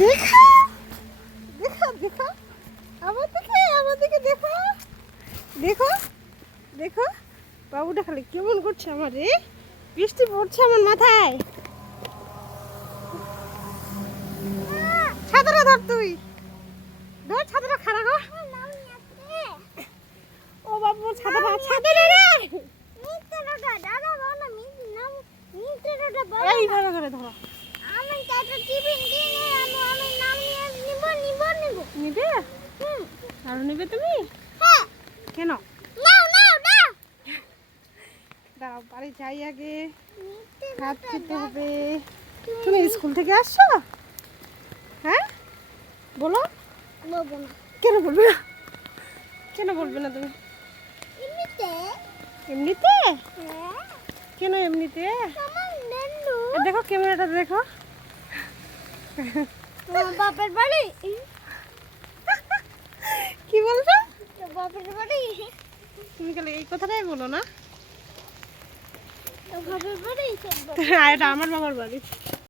देखो देखो देखो আমাদেরকে দেখো দেখো দেখো বাবুটা খালি কেমন করছে আমার রে বৃষ্টি পড়ছে আমার মাথায় ছাতাটা ধর তুই ধর ছাতাটা খাড়া কর ও বাবু ছাতাটা ছাতা রে এই ভালো করে ধরো নিবে আর নিবে তুমি কেন দাঁড়াও বাড়ি যাই আগে ভাত খেতে হবে তুমি স্কুল থেকে আসছো হ্যাঁ বলো কেন বলবে না কেন বলবে না তুমি এমনিতে কেন এমনিতে দেখো ক্যামেরাটা দেখো বাপের বাড়ি কি বলছো বাপের বাড়ি তুমি খালি এই কথাটাই বলো না বাপের বাড়ি এটা আমার বাবার বাড়ি